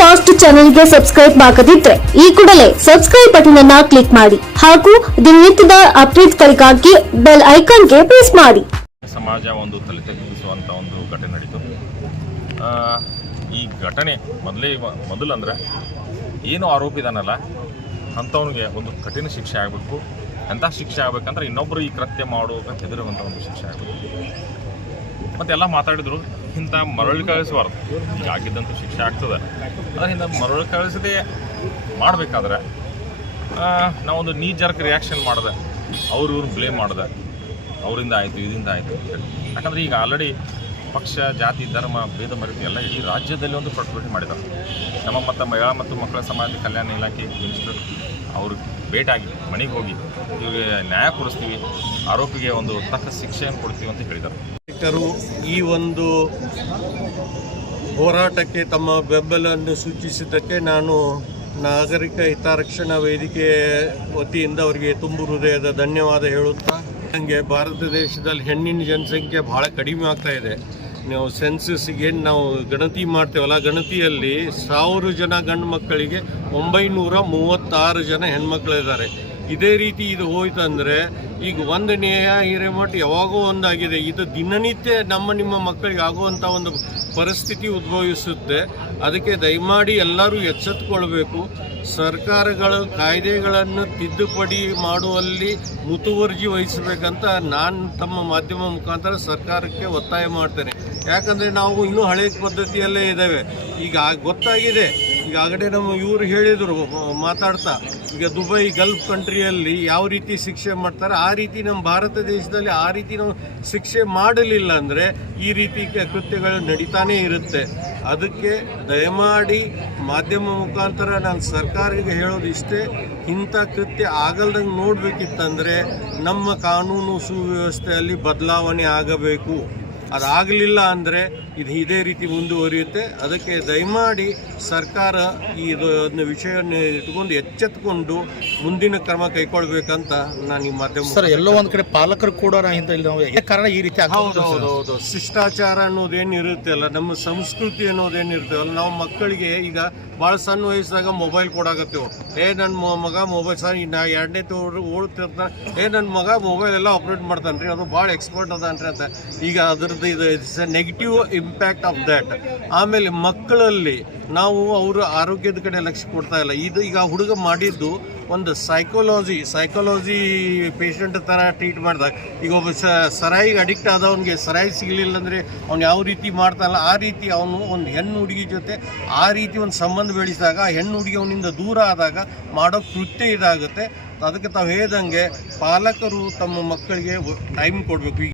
Fast ಚಾನೆಲ್ಗೆ subscribe ಆಗದಿದ್ರೆ ಈ ಕೂಡಲೇ ಸಬ್ಸ್ಕ್ರೈಬ್ ಬಟನ್ ಅನ್ನ ಕ್ಲಿಕ್ ಮಾಡಿ ಹಾಗೂ ದಿನನಿತ್ಯದ ಕಲಿಕಾಕಿ ಬೆಲ್ ಐಕಾನ್ಗೆ ಪ್ರೆಸ್ ಮಾಡಿ. ಸಮಾಜ ಒಂದು ತಲೆ ತಗ್ಗಿಸುವಂತ ಒಂದು ಘಟನೆ ನಡೀತು. ಈ ಘಟನೆ ಮೊದಲೇ ಮೊದಲು ಅಂದ್ರೆ ಏನು ಆರೋಪಿ ಇದಾನಲ್ಲ ಅಂಥವನಿಗೆ ಒಂದು ಕಠಿಣ ಶಿಕ್ಷೆ ಆಗಬೇಕು. ಎಂಥ ಶಿಕ್ಷೆ ಆಗಬೇಕಂದ್ರೆ ಇನ್ನೊಬ್ಬರು ಈ ಕೃತ್ಯ ಮಾಡುವಾಗ ಹೆದರುವಂಥ ಒಂದು ಶಿಕ್ಷೆ ಆಗಬೇಕು. ಮತ್ತೆಲ್ಲ ಮಾತಾಡಿದ್ರು ಇಂಥ ಮರಳು ಕಳಿಸಬಾರ್ದು. ಈಗ ಆಗಿದ್ದಂಥ ಶಿಕ್ಷೆ ಆಗ್ತದೆ. ಅದರಿಂದ ಮರಳು ಕಳಿಸದೆ ಮಾಡಬೇಕಾದ್ರೆ ನಾವೊಂದು ನೀ ಜರ್ಕ್ ರಿಯಾಕ್ಷನ್ ಮಾಡಿದೆ. ಅವ್ರು ಇವ್ರು ಬ್ಲೇಮ್ ಮಾಡಿದೆ. ಅವರಿಂದ ಆಯಿತು, ಇದರಿಂದ ಆಯಿತು ಅಂತೇಳಿ ಯಾಕಂದ್ರೆ ಈಗ ಆಲ್ರೆಡಿ ಪಕ್ಷ, ಜಾತಿ, ಧರ್ಮ, ಭೇದ, ಮರೀತಿ ಎಲ್ಲ ಇಡೀ ರಾಜ್ಯದಲ್ಲಿ ಒಂದು ಪ್ರತಿಭಟನೆ ಮಾಡಿದ್ದಾರೆ. ನಮ್ಮ ಮತ್ತು ಮಹಿಳಾ ಮತ್ತು ಮಕ್ಕಳ ಸಮಾಜ ಕಲ್ಯಾಣ ಇಲಾಖೆ ಮಿನಿಸ್ಟರ್ ಅವರು ಭೇಟಾಗಿ ಮನೆಗೆ ಹೋಗಿ, ಇವರಿಗೆ ನ್ಯಾಯ ಕೊಡಿಸ್ತೀವಿ, ಆರೋಪಿಗೆ ಒಂದು ತಕ್ಕ ಶಿಕ್ಷೆಯನ್ನು ಕೊಡ್ತೀವಿ ಅಂತ ಹೇಳಿದ್ದಾರೆ. ನಾಗರಿಕರು ಈ ಒಂದು ಹೋರಾಟಕ್ಕೆ ತಮ್ಮ ಬೆಂಬಲವನ್ನು ಸೂಚಿಸಿದ್ದಕ್ಕೆ ನಾನು ನಾಗರಿಕ ಹಿತರಕ್ಷಣಾ ವೇದಿಕೆ ವತಿಯಿಂದ ಅವರಿಗೆ ತುಂಬು ಹೃದಯದ ಧನ್ಯವಾದ ಹೇಳುತ್ತಾ ನನಗೆ ಭಾರತ ದೇಶದಲ್ಲಿ ಹೆಣ್ಣಿನ ಜನಸಂಖ್ಯೆ ಭಾಳ ಕಡಿಮೆ ಆಗ್ತಾ ಇದೆ. ನಾವು ಸೆನ್ಸಸ್ಗೆ ನಾವು ಗಣತಿ ಮಾಡ್ತೇವಲ್ಲ ಗಣತಿಯಲ್ಲಿ ಸಾವಿರ ಜನ ಗಂಡು ಮಕ್ಕಳಿಗೆ ಒಂಬೈನೂರ ಮೂವತ್ತಾರು ಜನ ಹೆಣ್ಮಕ್ಳಿದ್ದಾರೆ ಇದೇ ರೀತಿ ಇದು ಹೋಯ್ತಂದರೆ ಈಗ ಒಂದು ನೇಯ ಹಿರೇಮಠ ಯಾವಾಗೋ ಒಂದಾಗಿದೆ. ಇದು ದಿನನಿತ್ಯ ನಮ್ಮ ನಿಮ್ಮ ಮಕ್ಕಳಿಗೆ ಆಗುವಂಥ ಒಂದು ಪರಿಸ್ಥಿತಿ ಉದ್ಭವಿಸುತ್ತೆ. ಅದಕ್ಕೆ ದಯಮಾಡಿ ಎಲ್ಲರೂ ಎಚ್ಚೆತ್ತುಕೊಳ್ಬೇಕು. ಸರ್ಕಾರಗಳು ಕಾಯ್ದೆಗಳನ್ನು ತಿದ್ದುಪಡಿ ಮಾಡುವಲ್ಲಿ ಮುತುವರ್ಜಿ ವಹಿಸಬೇಕಂತ ನಾನು ತಮ್ಮ ಮಾಧ್ಯಮ ಮುಖಾಂತರ ಸರ್ಕಾರಕ್ಕೆ ಒತ್ತಾಯ ಮಾಡ್ತೇನೆ. ಯಾಕಂದರೆ ನಾವು ಇನ್ನೂ ಹಳೆ ಪದ್ಧತಿಯಲ್ಲೇ ಇದ್ದೇವೆ. ಈಗ ಗೊತ್ತಾಗಿದೆ. ಈಗಾಗಲೇ ನಮ್ಮ ಇವರು ಹೇಳಿದರು, ಮಾತಾಡ್ತಾ. ಈಗ ದುಬೈ, ಗಲ್ಫ್ ಕಂಟ್ರಿಯಲ್ಲಿ ಯಾವ ರೀತಿ ಶಿಕ್ಷೆ ಮಾಡ್ತಾರೆ, ಆ ರೀತಿ ನಮ್ಮ ಭಾರತ ದೇಶದಲ್ಲಿ ಆ ರೀತಿ ನಾವು ಶಿಕ್ಷೆ ಮಾಡಲಿಲ್ಲ ಅಂದರೆ ಈ ರೀತಿ ಕೃತ್ಯಗಳು ನಡೀತಾನೇ ಇರುತ್ತೆ. ಅದಕ್ಕೆ ದಯಮಾಡಿ ಮಾಧ್ಯಮ ಮುಖಾಂತರ ನಾನು ಸರ್ಕಾರಿಗೆ ಹೇಳೋದು ಇಷ್ಟೇ, ಇಂಥ ಕೃತ್ಯ ಆಗಲ್ದಂಗೆ ನೋಡಬೇಕಿತ್ತಂದರೆ ನಮ್ಮ ಕಾನೂನು ಸುವ್ಯವಸ್ಥೆಯಲ್ಲಿ ಬದಲಾವಣೆ ಆಗಬೇಕು. ಅದಾಗಲಿಲ್ಲ ಅಂದರೆ ಇದು ಇದೇ ರೀತಿ ಮುಂದುವರಿಯುತ್ತೆ. ಅದಕ್ಕೆ ದಯಮಾಡಿ ಸರ್ಕಾರ ಈ ವಿಷಯವನ್ನು ಇಟ್ಕೊಂಡು ಎಚ್ಚೆತ್ಕೊಂಡು ಮುಂದಿನ ಕ್ರಮ ಕೈಗೊಳ್ಬೇಕಂತ ನಾನು ಈ ಮಾಧ್ಯಮ ಸರ್ ಎಲ್ಲೋ ಒಂದು ಕಡೆ ಪಾಲಕರು ಕೂಡ ಕಾರಣ ಈ ರೀತಿ ಹೌದು ಹೌದು ಹೌದು. ಶಿಷ್ಟಾಚಾರ ಅನ್ನೋದೇನು ಇರುತ್ತೆ ಅಲ್ಲ? ನಮ್ಮ ಸಂಸ್ಕೃತಿ ಅನ್ನೋದೇನಿರುತ್ತೆ ಅಲ್ಲ? ನಾವು ಮಕ್ಕಳಿಗೆ ಈಗ ಭಾಳ ಸಣ್ಣ ವಯಸ್ಸಾಗ ಮೊಬೈಲ್ ಕೊಡಾಕತ್ತೇವು. ಏ ನನ್ನ ಮಗ ಮೊಬೈಲ್ ಸರ್ ನಾ ಎರಡನೇ ತೋರು ಓಡ್ತಿರ್ತಾನೆ. ಏ ನನ್ನ ಮಗ ಮೊಬೈಲ್ ಎಲ್ಲ ಆಪ್ರೇಟ್ ಮಾಡ್ತಾನೆ ರೀ ಅದು ಭಾಳ ಎಕ್ಸ್ಪರ್ಟ್ ಅದಾನ್ರಿ ಅಂತ. ಈಗ ಅದ್ರದ್ದು ಇದು it's a negative impact of that ಆಮೇಲೆ ಮಕ್ಕಳಲ್ಲಿ ನಾವು ಅವರ ಆರೋಗ್ಯದ ಕಡೆ ಲಕ್ಷ್ಯ ಕೊಡ್ತಾ ಇಲ್ಲ. ಇದು ಈಗ ಹುಡುಗ ಮಾಡಿದ್ದು ಒಂದು ಸೈಕಾಲಜಿ ಸೈಕಾಲಜಿ ಪೇಷಂಟ್ ಥರ ಟ್ರೀಟ್ ಮಾಡಿದಾಗ ಈಗ ಒಬ್ಬ ಸರಾಯಿಗೆ ಅಡಿಕ್ಟ್ ಆದವನಿಗೆ ಸರಾಯಿ ಸಿಗಲಿಲ್ಲ ಅಂದರೆ ಅವ್ನು ಯಾವ ರೀತಿ ಮಾಡ್ತಾನಲ್ಲ ಆ ರೀತಿ ಅವನು ಒಂದು ಹೆಣ್ಣು ಹುಡುಗಿ ಜೊತೆ ಆ ರೀತಿ ಒಂದು ಸಂಬಂಧ ಬೆಳೆಸಿದಾಗ, ಆ ಹೆಣ್ಣು ಹುಡುಗಿ ಅವನಿಂದ ದೂರ ಆದಾಗ ಮಾಡೋ ಕೃತ್ಯ ಇದಾಗುತ್ತೆ. ಅದಕ್ಕೆ ತಾವು ಹೇಳ್ದಂಗೆ ಪಾಲಕರು ತಮ್ಮ ಮಕ್ಕಳಿಗೆ ಟೈಮ್ ಕೊಡಬೇಕು.